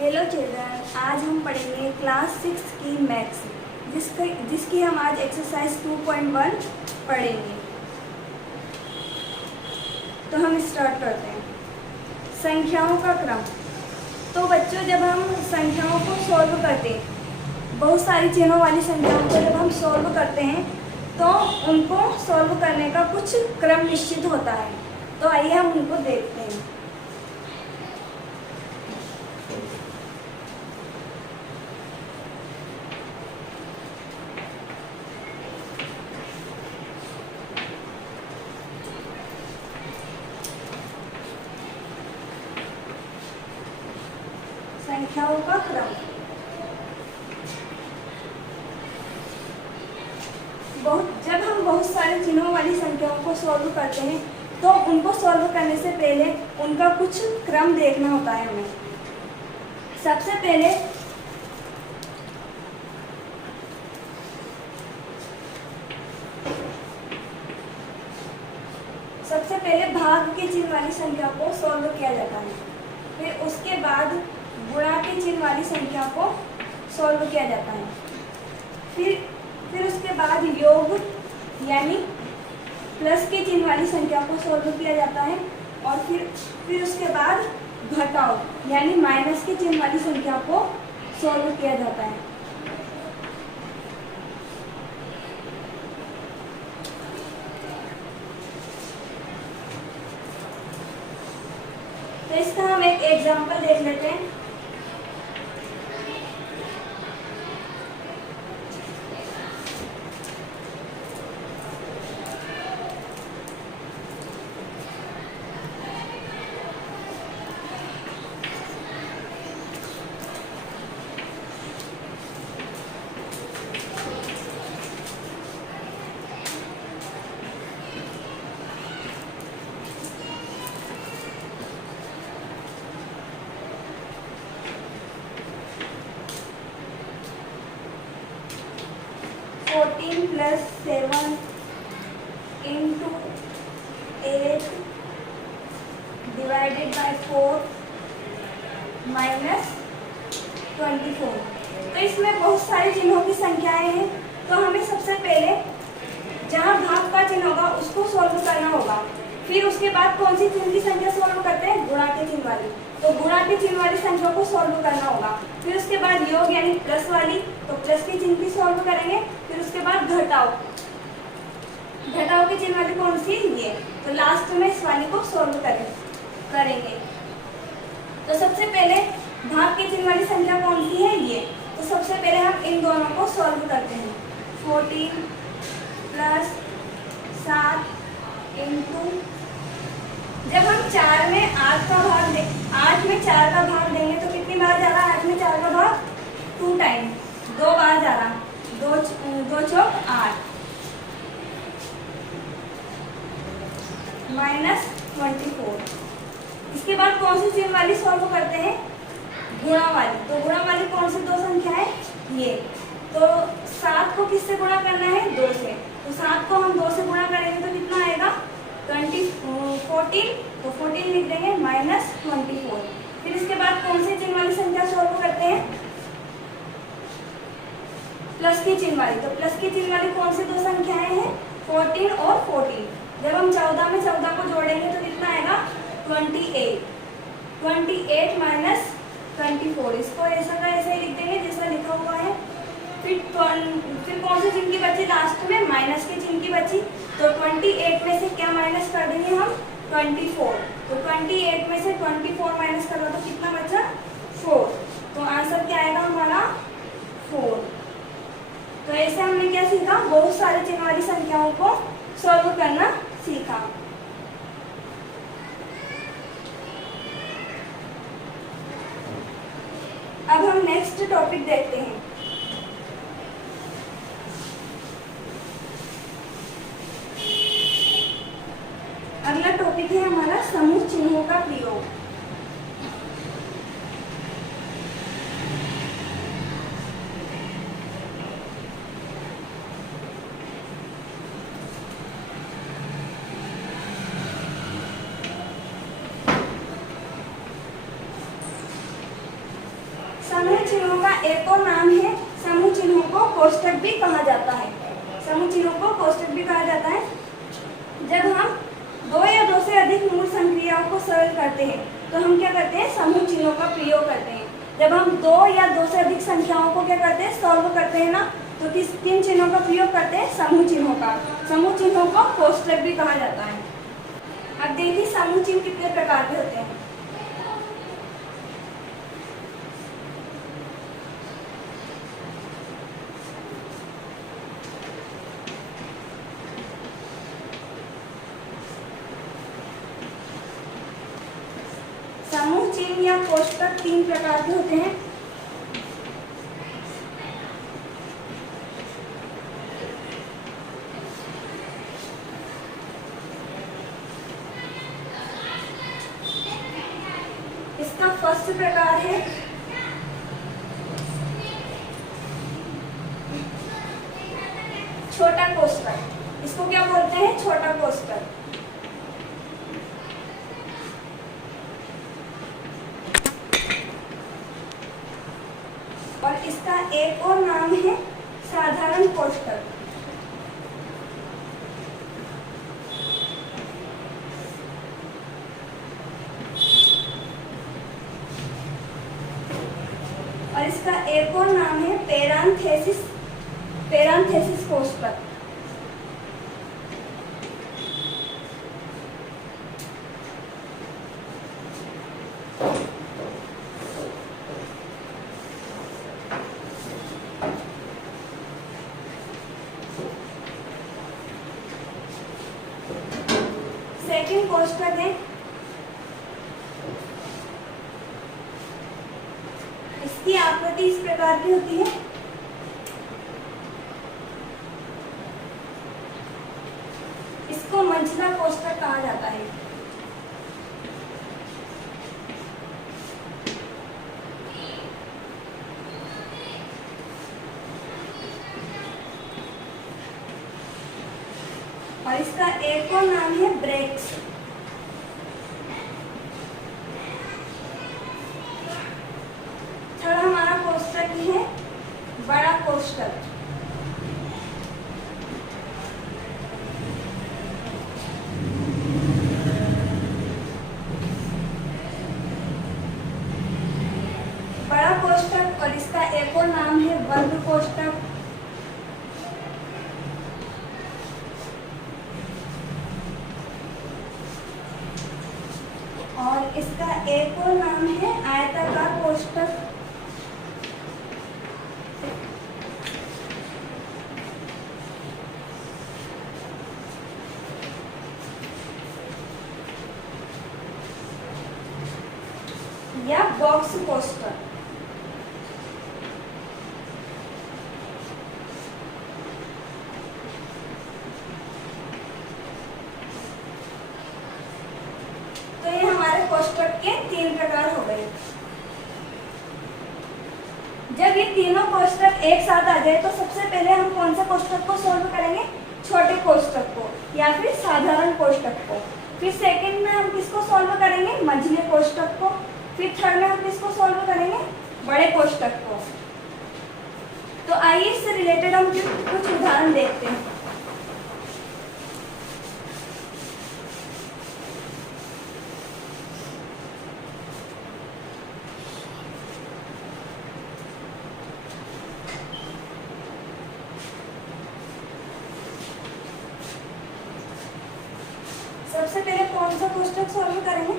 Hello children, आज हम पढ़ेंगे क्लास 6 की मैथ्स जिसकी हम आज एक्सरसाइज 2.1 पढ़ेंगे। तो हम स्टार्ट करते हैं। संख्याओं का क्रम। तो बच्चों, जब हम संख्याओं को सॉल्व करते हैं, बहुत सारी चिन्हों वाली संख्याओं को जब हम सॉल्व करते हैं तो उनको सॉल्व करने का कुछ क्रम निश्चित होता है। तो आइए हम उनको देखते हैं। संख्याओं का क्रम। जब हम बहुत सारे चिन्हों वाली संख्याओं को सॉल्व करते हैं तो उनको सॉल्व करने से पहले उनका कुछ क्रम देखना होता है हमें। सबसे पहले भाग के चिन्ह वाली संख्या को सॉल्व किया जाता है। फिर उसके बाद गुणा के चिन्ह वाली संख्या को सॉल्व किया जाता है। फिर उसके बाद योग यानी प्लस के चिन्ह वाली संख्या को सॉल्व किया जाता है। और फिर उसके बाद घटाओ यानी माइनस के चिन्ह वाली संख्या को सॉल्व किया जाता है। तो इसका हम एक एग्जांपल देख लेते हैं। +7 into 8 divided by 4 -24। तो इसमें बहुत सारे चिन्हों की संख्याएं हैं। तो हमें सबसे पहले जहां भाग का चिन्ह होगा उसको सॉल्व करना होगा। फिर उसके बाद कौन सी चिन्ह की संख्या सॉल्व करते हैं? गुणा के चिन्ह वाली। तो गुणा के चिन्ह वाली संख्या को सॉल्व करना होगा। फिर उसके बाद योग यानी प्लस वाली, तो प्लस के चिन्ह की सॉल्व करेंगे। फिर उसके बाद घटाओ के चिन्ह वाली कौन सी? ये। तो लास्ट में इस वाली को सॉल्व करेंगे। तो सबसे पहले भाग के चिन्ह वाली संख्या कौन सी है? ये। तो सबसे पहले हम इन दोनों को सॉल्व करते हैं। 14 + 7 इंटू, जब हम 4 में 8 का भाग 8 में 4 का भाग देंगे तो कितनी बार जा रहा है? 8 में 4 का भाग 2 टाइम, 2 बार जा रहा। 2 चौक 8 -24। इसके बाद कौन सी चिन्ह वाली सॉल्व करते हैं? गुणा वाली। तो गुणा वाली कौन सी दो संख्या है? ये। तो 7 को किससे गुणा करना है? 2 से। तो 7 को हम 2 से गुणा करेंगे तो कितना आएगा? 14। तो 14 लिख देंगे -24। फिर इसके बाद कौन सी चिन्ह वाली संख्या सॉल्व करते हैं? प्लस की चिन्ह वाली। तो प्लस की चिन्ह वाली कौन सी दो संख्याएं हैं? 14 और 14। जब हम 14 में 14 को जोड़ेंगे तो कितना आएगा? 28 -24। इसको ऐसा का ऐसे ही लिख देंगे जैसा लिखा हुआ है। फिर कौन सी चिन्ह की बची? लास्ट में माइनस की चिन्ह की बची। तो 28 में से क्या माइनस कर देंगे हम? 24। तो 28 में से 24 माइनस करो तो कितना बचा? 4। तो आंसर क्या आएगा हमारा? 4। तो ऐसे हमने क्या सीखा? बहुत सारे चिन्ह वाली संख्याओं को सॉल्व करना सीखा। अब हम नेक्स्ट टॉपिक देखते हैं। अगला टॉपिक है हमारा समूह चिन्हों का प्रयोग। चिन्हों का एक और नाम है समूह चिन्हों को कोष्टक भी कहा जाता है। समूह चिन्हों को कोष्टक भी कहा जाता है। जब हम दो या दो से अधिक मूल संक्रियाओं को सरल करते हैं तो हम क्या करते हैं, समूह चिन्हों का प्रयोग करते हैं। जब हम दो या दो से अधिक संख्याओं को क्या करते हैं, सॉल्व करते हैं ना, तो किन चिन्हों का प्रयोग करते हैं, समूह चिन्हों का। समूह चिन्हों को कोष्टक भी कहा जाता है। अब देखिए समूह चिन्ह कितने प्रकार के होते हैं। समूह चिन्ह या कोष्टक 3 प्रकार के होते हैं। इसका फर्स्ट प्रकार है छोटा कोष्टक। इसको क्या बोलते हैं, छोटा कोष्टक। और इसका एक और नाम है साधारण कोष्टक। और इसका एक और नाम है पैरांथेसिस कोष्टक। सेकंड कोष्टक है, इसकी आकृति इस प्रकार की होती है। इसको मंझला कोष्टक कहा जाता है। और इसका एक और नाम है ब्रेक्स। थर्ड हमारा कोष्टक है बड़ा कोष्टक। बड़ा कोष्टक और इसका एक और नाम है वर्ग कोष्टक। और इसका एक और नाम है आयताकार कोष्टक। या बॉक्स कोष्टक। तो ये हमारे कोष्टक के 3 प्रकार हो गए। जब ये तीनों कोष्टक एक साथ आ जाए तो सबसे पहले हम कौन सा कोष्टक को सॉल्व करेंगे, छोटे कोष्टक को या फिर साधारण कोष्टक को। फिर सेकंड में हम किसको सॉल्व करेंगे, मंझले कोष्टक को। फिर थर्ड में हम किसको सॉल्व करेंगे, बड़े कोष्टक को। तो आइए इससे रिलेटेड हम कुछ उदाहरण देखते हैं। सबसे पहले कौन सा कोष्टक सॉल्व करेंगे,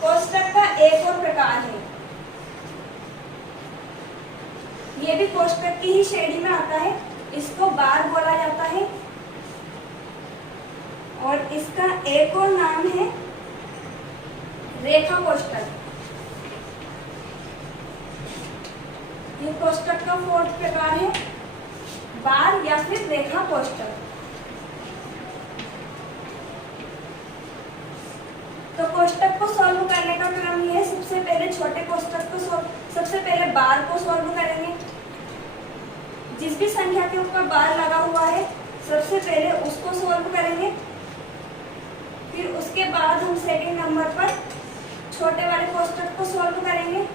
कोष्टक का एक और प्रकार है, ये भी कोष्टक की ही श्रेणी में आता है। इसको बार बोला जाता है। और इसका एक और नाम है रेखा कोष्टक। ये कोष्टक का फोर्थ प्रकार है, बार या फिर रेखा कोष्टक। तो कोष्टक को सॉल्व करने का क्रम ये है, सबसे पहले छोटे कोष्टक को सबसे पहले बार को सॉल्व करेंगे। जिस भी संख्या के ऊपर बार लगा हुआ है सबसे पहले उसको सॉल्व करेंगे। फिर उसके बाद हम सेकंड नंबर पर छोटे वाले कोष्टक को सॉल्व करेंगे।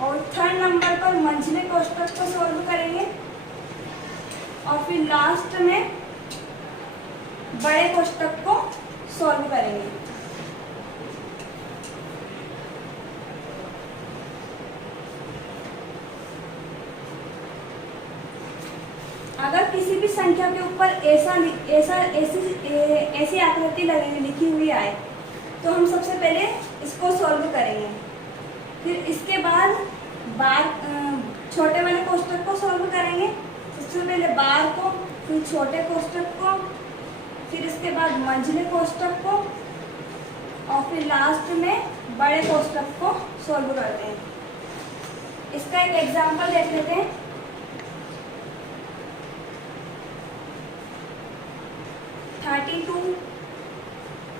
और थर्ड नंबर पर मंझले कोष्ठक को सॉल्व करेंगे और फिर लास्ट में बड़े कोष्ठक को सॉल्व करेंगे। अगर किसी भी संख्या के ऊपर ऐसी आकृति लिखी हुई आए तो हम सबसे पहले इसको सॉल्व करेंगे, फिर इसके बाद छोटे वाले कोष्ठक को सॉल्व करेंगे। सबसे पहले बार को, फिर छोटे कोष्ठक को, फिर इसके बाद मंझले कोष्ठक को और फिर लास्ट में बड़े कोष्ठक को सॉल्व करते हैं। इसका एक एग्जांपल देख लेते हैं।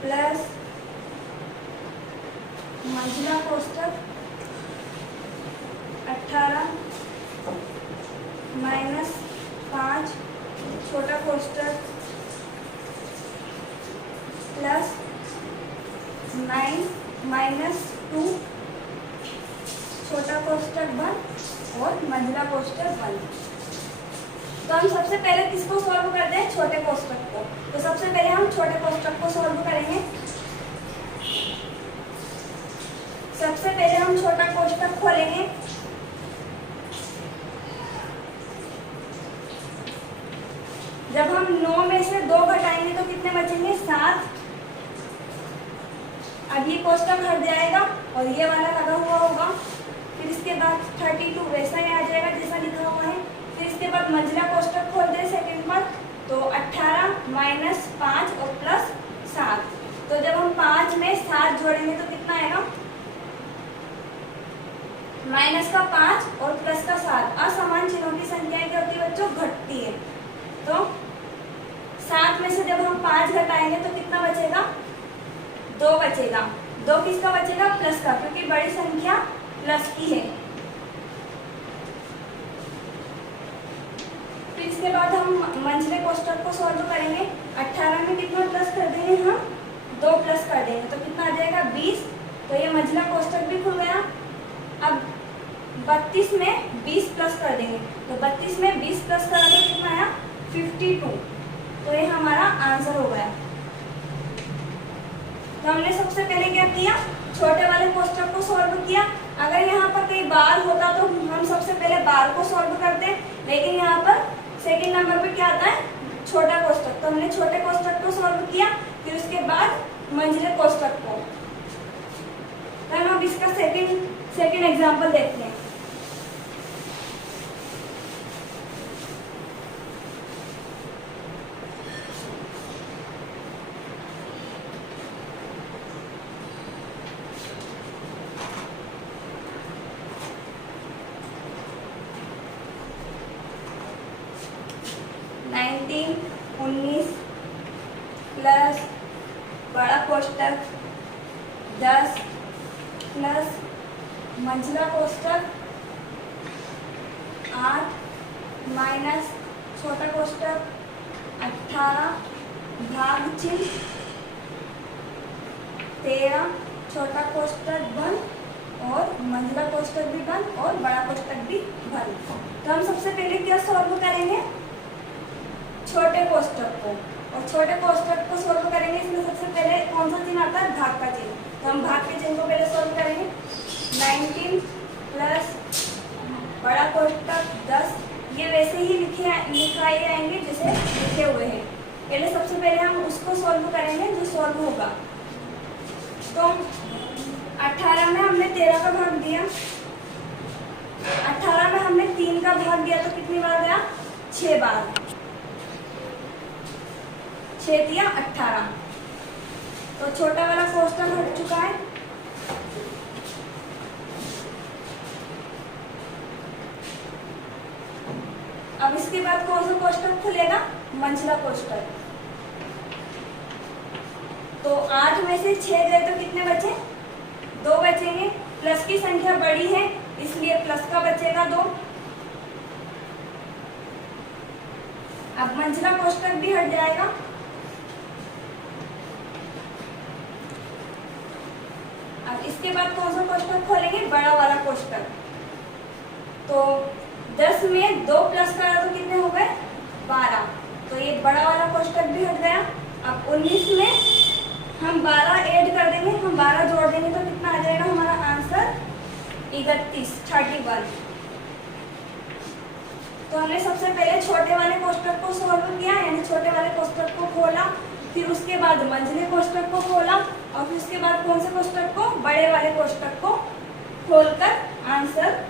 प्लस मंझला कोष्ठक 18 माइनस 5 छोटा कोष्ठक प्लस 9 माइनस 2 छोटा कोष्ठक 1 और मंझला कोष्ठक 1। तो हम सबसे पहले किसको सॉल्व करते हैं? छोटे कोष्ठक को। तो सबसे पहले हम छोटे कोष्ठक को सॉल्व करेंगे। सबसे पहले हम छोटा कोष्ठक खोलेंगे। जब हम 9 में से 2 घटाएंगे तो कितने बचेंगे? 7। अब ये कोष्ठक हट जाएगा और ये वाला लगा हुआ होगा। फिर इसके बाद 32 वैसा ही आ जाएगा जैसा लिखा हुआ है। फिर इसके बाद मंझला कोष्ठक खोलते हैं सेकंड पर, तो 18 माइनस 5 और प्लस 7। तो जब हम 5 में 7 जोड़ेंगे तो कितना आएगा? माइनस का 5 और प्लस का 7। असमान चिन्हों की संख्या क्या होती है बच्चों? घटती है। तो 7 में से जब हम 5 घटाएंगे तो कितना बचेगा? 2 बचेगा। 2 किसका बचेगा? प्लस का, क्योंकि बड़ी संख्या प्लस की है। फिर इसके बाद हम मंझले कोष्ठक को सॉल्व करेंगे। 18 में कितना प्लस कर देंगे? हम 2 प्लस कर देंगे तो कितना आ जाएगा? 20। तो ये मंझला कोष्ठक भी खुल गया। अब 32 में 20 प्लस कर देंगे, तो 32 में 20 प्लस करा तो कितना आया? 52। तो ये हमारा आंसर हो गया। तो हमने सबसे पहले क्या किया? छोटे वाले कोष्ठक को सॉल्व किया। अगर यहाँ पर कहीं बार होता तो हम सबसे पहले बार को सॉल्व करते, लेकिन यहाँ पर सेकंड नंबर पे क्या आता है? छोटा कोष्ठक। तो हमने छोटे कोष्ठक को सॉल्व किया, फिर उसके बाद मंझले कोष्ठक को। तो हम अब इसका सेकंड एग्जांपल देखते हैं। नाइनटीन 19 प्लस बड़ा कोष्ठक 10 प्लस मंझला कोष्ठक 8 माइनस छोटा कोष्ठक 18 भाग चिन्ह 13 छोटा कोष्ठक 1 और मंझला कोष्ठक भी 1 और बड़ा कोष्ठक भी 1। तो हम सबसे पहले क्या सॉल्व करेंगे? छोटे कोष्ठक को। और छोटे कोष्ठक को सॉल्व करेंगे, इसमें सबसे पहले कौन सा चिन्ह आता है? भाग का चिन्ह। तो हम भाग के चिन्ह को पहले सॉल्व करेंगे। 19 प्लस बड़ा कोष्ठक 10, ये वैसे ही लिखाए आएंगे जैसे लिखे हुए हैं। पहले सबसे पहले हम उसको सॉल्व करेंगे जो सॉल्व होगा। तो 18 में हमने 13 का भाग दिया, 18 में हमने 3 का भाग दिया तो कितनी बार गया? 6 बार। 6 दिया 18। तो छोटा वाला कोष्ठक हट चुका है। अब इसके बाद कौन सा कोष्ठक खुलेगा? मंझला कोष्ठक। तो 8 में से 6 गए तो कितने बचे? 2 बचेंगे। प्लस की संख्या बड़ी है इसलिए प्लस का बचेगा 2। अब मंझला कोष्ठक भी हट जाएगा। अब इसके बाद कौन सा कोष्ठक खोलेंगे? बड़ा वाला कोष्ठक। तो 10 में 2 प्लस करा तो कितने हो गए 12। तो ये बड़ा वाला कोष्टक भी हट गया। अब 19 में हम 12 ऐड कर देंगे, हम 12 जोड़ देंगे तो कितना आ जाएगा हमारा आंसर 31। तो हमने सबसे पहले छोटे वाले कोष्टक को सॉल्व किया, यानी छोटे वाले कोष्टक को खोला, फिर उसके बाद मंझले कोष्टक को खोला और फिर उसके बाद कौन से कोष्टक को, बड़े वाले कोष्टक को खोलकर आंसर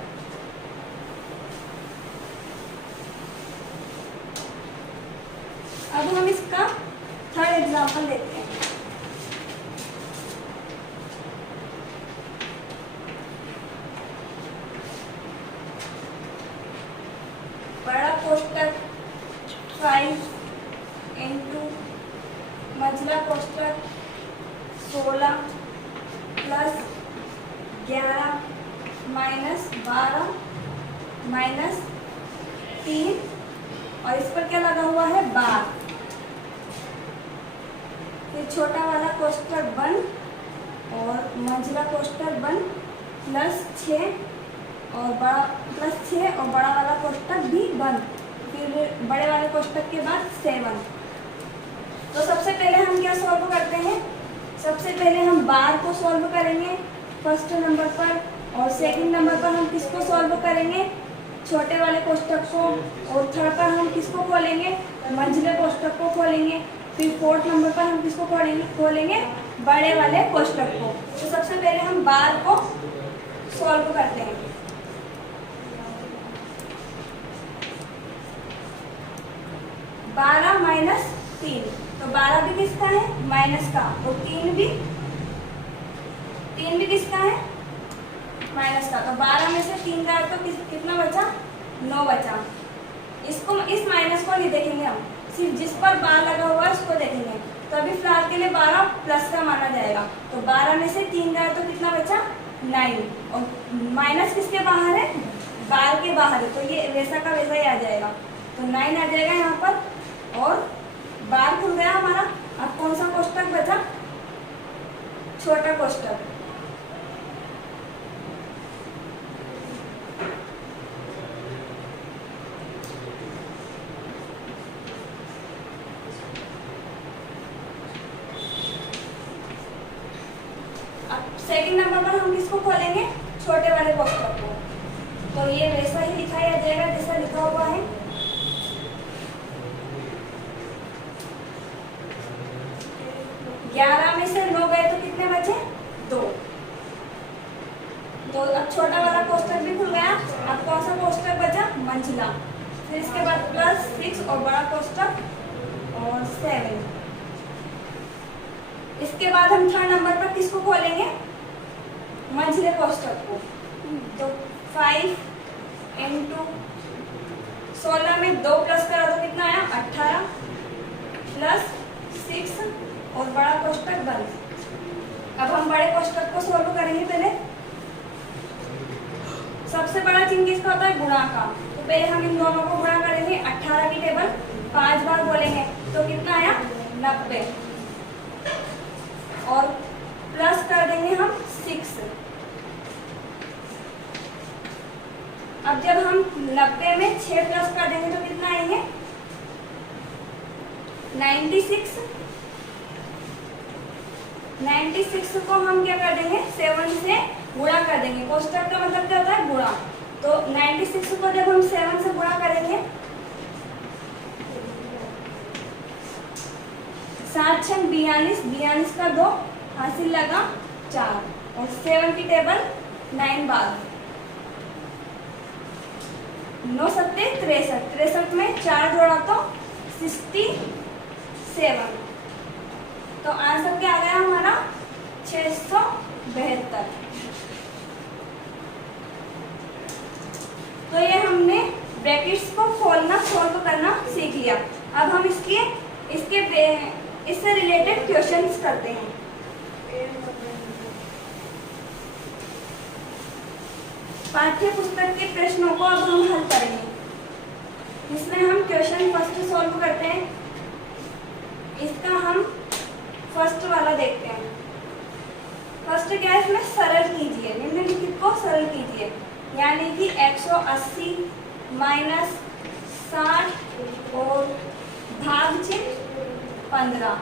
अब हम इसका थर्ड एग्जाम्पल देखते हैं। बड़ा कोष्टक 5 इंटू मंझला कोष्टक 16 प्लस 11 माइनस 12 माइनस 3 और इस पर क्या लगा हुआ है बार। फिर छोटा वाला कोष्टक 1 और मंझला कोष्टक 1 प्लस 6 और बड़ा वाला कोष्टक भी 1, फिर बड़े वाले कोष्टक के बाद 7। तो सबसे पहले हम क्या सॉल्व करते हैं, सबसे पहले हम बार को सॉल्व करेंगे फर्स्ट नंबर पर, और सेकंड नंबर पर हम किसको सॉल्व करेंगे, छोटे वाले कोष्टक को, और थर्ड पर हम किसको खोलेंगे, मंझले कोष्टक को खोलेंगे, फिर फोर्थ नंबर पर हम किसको खोलेंगे बड़े वाले कोष्टक को। तो सबसे पहले हम बार को सॉल्व करते हैं। बारह माइनस 3, तो 12 भी किसका है माइनस का, तो 3 भी किसका है माइनस का। तो 12 में से 3 गया तो कितना बचा 9 बचा। इसको इस माइनस को नहीं देखेंगे हम, सिर्फ जिस पर बार लगा हुआ है उसको देखेंगे। तो अभी फिलहाल के लिए 12 प्लस का माना जाएगा। तो 12 में से 3 गया तो कितना बचा 9, और माइनस किसके बाहर है बार के बाहर है, तो ये वैसा का वैसा ही आ जाएगा। तो 9 आ जाएगा यहाँ पर, और बार खुल गया हमारा। अब कौन सा कोष्टक बचा, छोटा कोष्टक। अब सेकंड नंबर पर हम किसको खोलेंगे, छोटे वाले कोष्टक को। तो ये वैसा ही दिखाया जाएगा जैसा लिखा हुआ है। ग्यारह में से 9 गए तो कितने बचे 2। तो अब छोटा वाला कोष्टक भी खुल गया। अब कौन सा कोष्टक बचा मंझला, फिर इसके बाद प्लस 6 और बड़ा कोष्टक और 7। इसके बाद हम थर्ड नंबर पर किसको खोलेंगे मंझले कोष्टक को। तो 5 इंटू 16 में 2 प्लस करा तो कितना आया 18 प्लस 6 और बड़ा कोष्टक 1। अब हम बड़े कोष्टक को सॉल्व करेंगे। पहले सबसे बड़ा चिन्ह किसका होता है गुणा का। तो पहले हम इन दोनों को गुणा करेंगे। 18 की टेबल 5 बार बोलेंगे तो कितना आया 90, और प्लस कर देंगे हम 6। अब जब हम 90 में 6 प्लस कर देंगे तो कितना आएंगे 96। 96 को हम क्या कर देंगे 7 से गुणा कर देंगे। कोष्टक का मतलब क्या होता है गुणा। तो 96 को जब हम 7 से गुणा करेंगे, 7 छंग 42, 42 का 2 हासिल लगा 4, और 7 की टेबल 9 बार, 9 सत्ते 63, 63 में 4 जोड़ा तो 67। तो आंसर क्या आ गया हमारा 672। तो ये हमने ब्रैकेट्स को खोलना सॉल्व करना सीख लिया। अब हम इससे रिलेटेड क्वेश्चंस करते हैं। पाठ्य पुस्तक के प्रश्नों को अब हम हल करेंगे। इसमें हम क्वेश्चन फर्स्ट सॉल्व करते हैं। इसका हम फर्स्ट वाला देखते हैं। फर्स्ट क्या है, इसमें सरल कीजिए, निम्नलिखित को सरल कीजिए। यानी कि 180 माइनस 60 और भाग चिन्ह 15।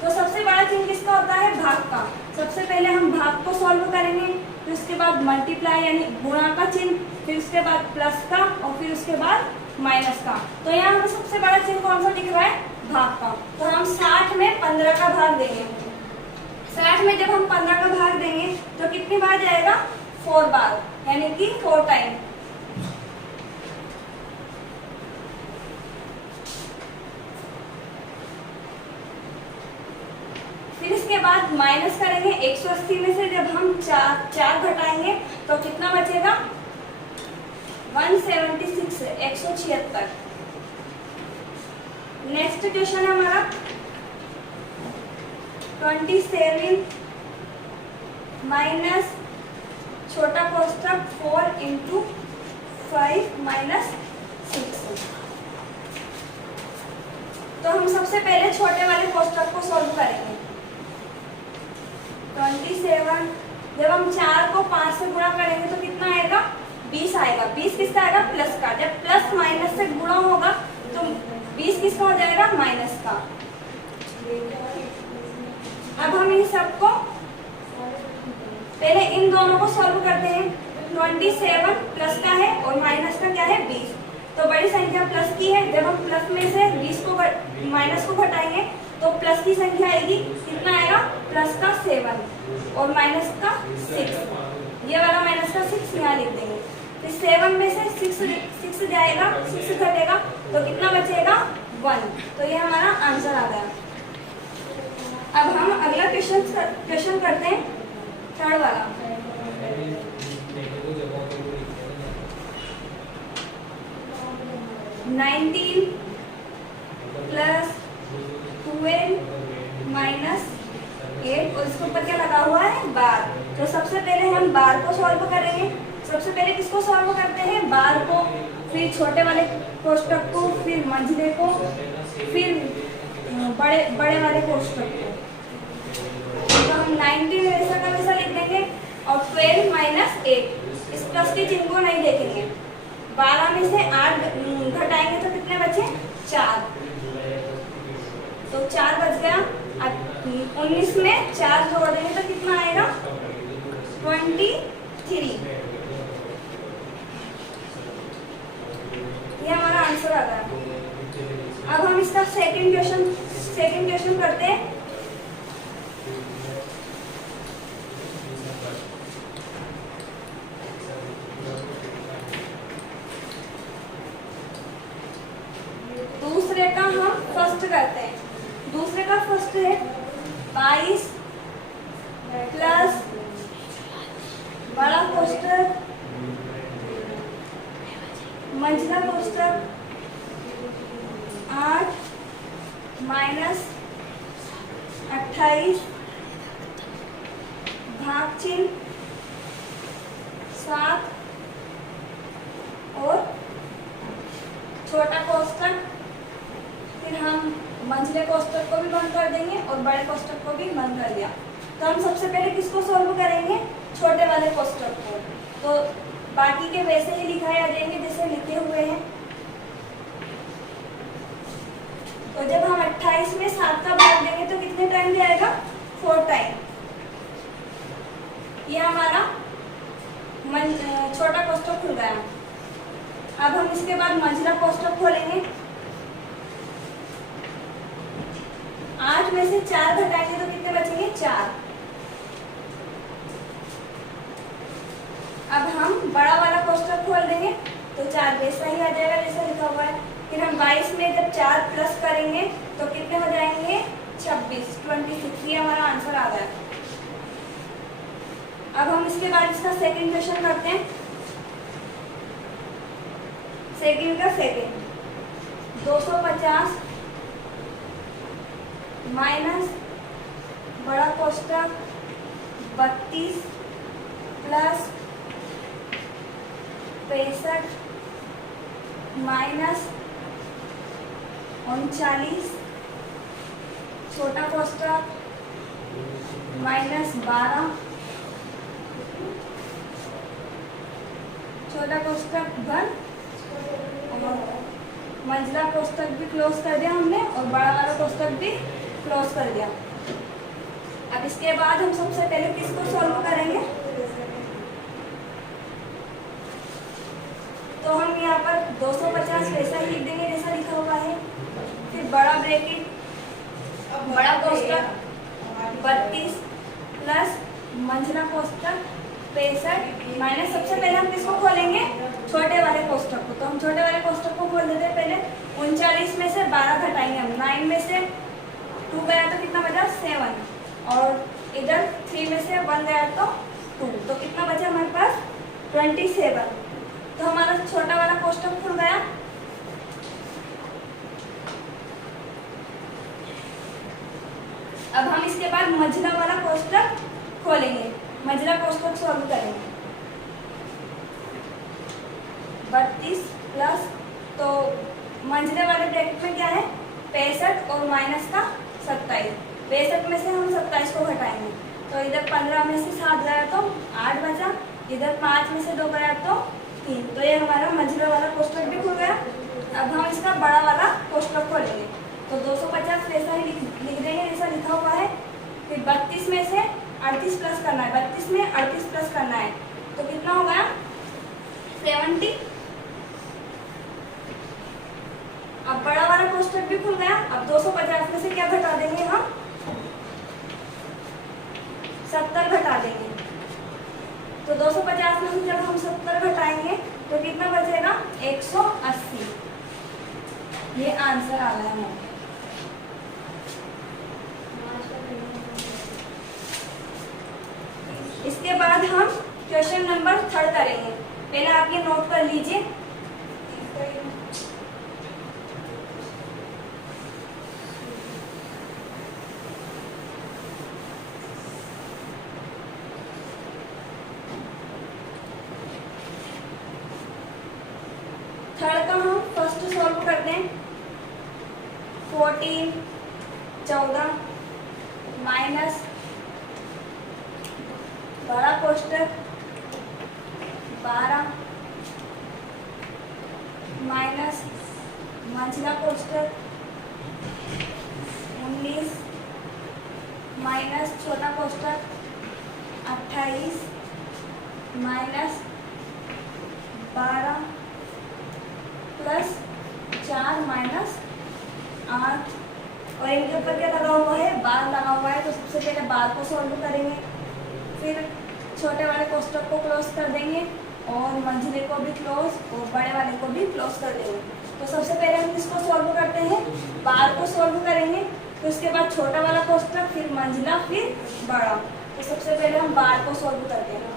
तो सबसे बड़ा चिन्ह किसका होता है? भाग का। सबसे पहले हम भाग को सॉल्व करेंगे, फिर उसके बाद मल्टीप्लाई यानी गुणा का चिन्ह, फिर उसके बाद प्लस का और फिर उसके बाद माइनस का। तो यहाँ हमें सबसे बड़ा चिन्ह कौन सा दिख रहा है? भाग का। तो हम 60 में 15 का भाग देंगे। 60 में जब हम 15 का भाग देंगे तो कितनी बार जाएगा? 4 बार, यानी कि 4 टाइम। फिर इसके बाद माइनस करेंगे। 180 में से जब हम 4 घटाएंगे तो कितना बचेगा? 176, 176। नेक्स्ट क्वेश्चन है हमारा 27 माइनस छोटा कोष्ठक 4 इंटू 5 माइनस 6। तो हम सबसे पहले छोटे वाले कोष्ठक को सॉल्व करेंगे। 27 जब हम 4 को 5 से गुणा करेंगे तो कितना आएगा? 20 आएगा। 20 किसका आएगा? प्लस का। जब प्लस माइनस से गुणा होगा तो 20 किसका हो जाएगा? माइनस का। अब हम इन सबको पहले इन दोनों को सॉल्व करते हैं। 27 प्लस का है और माइनस का क्या है? 20। तो बड़ी संख्या प्लस की है। जब हम प्लस में से 20 को माइनस को घटाएंगे तो प्लस की संख्या आएगी, कितना आएगा? प्लस का 7 और माइनस का 6। ये वाला माइनस का 6 यहाँ लिख देंगे। फिर 7 में से 6 जाएगा, 6 घटेगा तो कितना बचेगा? 1। तो ये हमारा आंसर आ गया। अब हम अगला क्वेश्चन करते हैं, थर्ड वाला। नाइनटीन प्लस 12 माइनस 8 और इसके ऊपर क्या लगा हुआ है? बार। तो सबसे पहले हम बार को सॉल्व करेंगे। सबसे पहले किसको सॉल्व करते हैं? बार को, फिर छोटे वाले कोष्ठक को, फिर मंझले को, फिर बड़े वाले कोष्ठक को। तो हम 19 वैसा का वैसा लिख देंगे और 12 माइनस 8 इस प्लस के चिन्ह को नहीं देखेंगे। 12 में से 8 घटाएंगे तो कितने बचे? 4। तो 4 बच गया। अब 19 में 4 जोड़ देंगे तो कितना आएगा? 23। ये हमारा आंसर आ गया। अब हम इसका सेकंड क्वेश्चन करते हैं। दूसरे का हम फर्स्ट करते हैं। दूसरे का फर्स्ट है 22 प्लस बड़ा कोष्ठक मंझला कोष्ठक 8 माइनस 28 भाग चिन्ह 7 और छोटा कोष्ठक। फिर हम मंझले कोष्ठक को भी बंद कर देंगे और बड़े कोष्ठक को भी बंद कर दिया। तो हम सबसे पहले किसको सॉल्व करेंगे? छोटे वाले कोष्ठक को। तो बाकी के वैसे ही लिखाए आ जाएंगे जैसे लिखे हुए हैं। तो जब हम 28 में 7 का भाग देंगे तो कितने टाइम जाएगा? 4 टाइम। ये हमारा छोटा कोष्ठक खुल गया। अब हम इसके बाद मंझला कोष्ठक खोलेंगे। 8 में से 4 घटाएंगे तो कितने बचेंगे? 4। अब हम बड़ा वाला कोष्ठक खोल देंगे तो 4 वैसा ही आ जाएगा जैसा लिखा हुआ है। फिर हम 22 में जब 4 प्लस करेंगे तो कितने हो जाएंगे? 26। ये हमारा आंसर आ गया। अब हम इसके बाद इसका सेकंड क्वेश्चन करते हैं। सेकंड 250 माइनस बड़ा कोष्ठक 32 प्लस 65 माइनस 39 छोटा कोष्ठक माइनस 12 छोटा कोष्टक बंद और मंझला कोष्टक भी क्लोज कर दिया हमने और बड़ा वाला कोष्टक भी क्लोज कर दिया। अब इसके बाद हम सबसे पहले किसको सॉल्व करेंगे, तो हम यहाँ पर 250 वैसा ही लिख देंगे जैसा लिखा हुआ है। फिर बड़ा ब्रैकेट, बड़ा कोष्टक 32 प्लस मंझला कोष्टक 65 माइनस, सबसे पहले हम किसको खोलेंगे, छोटे वाले कोष्टक को। तो हम छोटे वाले कोष्टक को खोल देते हैं पहले। 39 में से 12 घटाएंगे हम, 9 में से 2 गया तो कितना बचा 7 और इधर 3 में से 1 गया तो 2, तो कितना बचा हमारे पास 27। तो हमारा छोटा वाला कोष्टक खुल गया। अब हम इसके बाद मंझला वाला कोष्टक खोलेंगे, मंझला कोष्टक सॉल्व करेंगे। 32 प्लस, तो मंझले वाले ब्रैकेट में क्या है 65 और माइनस का 27। 65 में से हम 27 को घटाएंगे, तो इधर 15 में से 7 गया तो 8 बचा, इधर 5 में से 2 गया तो 3। तो ये हमारा मंझले वाला कोष्टक भी खुल गया। अब हम इसका बड़ा वाला कोष्टक खोलेंगे, तो 250 वैसा ही लिख देंगे जैसा लिखा हुआ है। फिर 32 में से 38 प्लस करना है, 32 में 38 प्लस करना है, तो कितना हो गया 70। अब बड़ा वाला कोष्टक भी खुल गया। अब 250 में से क्या घटा देंगे हम 70 घटा देंगे। तो 250 में से जब हम 70 घटाएंगे तो कितना बचेगा 180। ये आंसर आ गया हमारा। इसके बाद हम क्वेश्चन नंबर 3 करेंगे। पहले आप ये नोट कर लीजिए। थर्ड का हम फर्स्ट सॉल्व करते हैं। 14 माइनस बड़ा कोष्टक 12 माइनस मंझला कोष्टक 19 माइनस छोटा कोष्टक 28 माइनस 12 प्लस 4 माइनस 8, और इनके ऊपर क्या लगा हुआ है बार लगा हुआ है। तो सबसे पहले बार को सॉल्व करेंगे, फिर छोटे वाले कोष्टक को क्लोज कर देंगे और मंझले को भी क्लोज और बड़े वाले को भी क्लोज कर देंगे। तो सबसे पहले हम इसको सॉल्व करते हैं, बार को सॉल्व करेंगे, तो उसके बाद छोटा वाला कोष्टक, फिर मंझला, फिर बड़ा। तो सबसे पहले हम बार को सॉल्व करते हैं।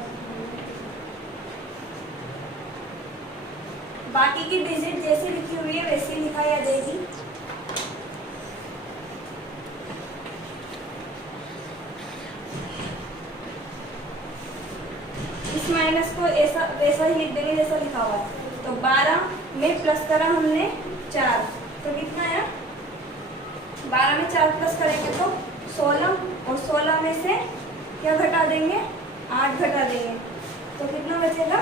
बाकी की डिजिट जैसी लिखी हुई है वैसी लिखाई आ जाएगी। इस माइनस को ऐसा वैसा ही लिख देंगे जैसा लिखा हुआ है। तो 12 में प्लस करा हमने 4, तो कितना है 12 में 4 प्लस करेंगे तो 16, और 16 में से क्या घटा देंगे 8 घटा देंगे, तो कितना बचेगा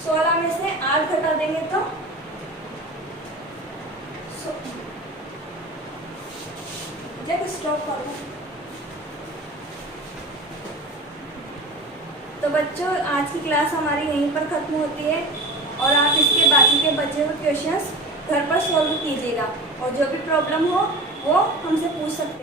16 में से 8 घटा देंगे तो स्टॉप कर दो। तो बच्चों आज की क्लास हमारी यहीं पर खत्म होती है, और आप इसके बाकी के बचे हुए क्वेश्चंस घर पर सॉल्व कीजिएगा, और जो भी प्रॉब्लम हो वो हमसे पूछ सकते हैं।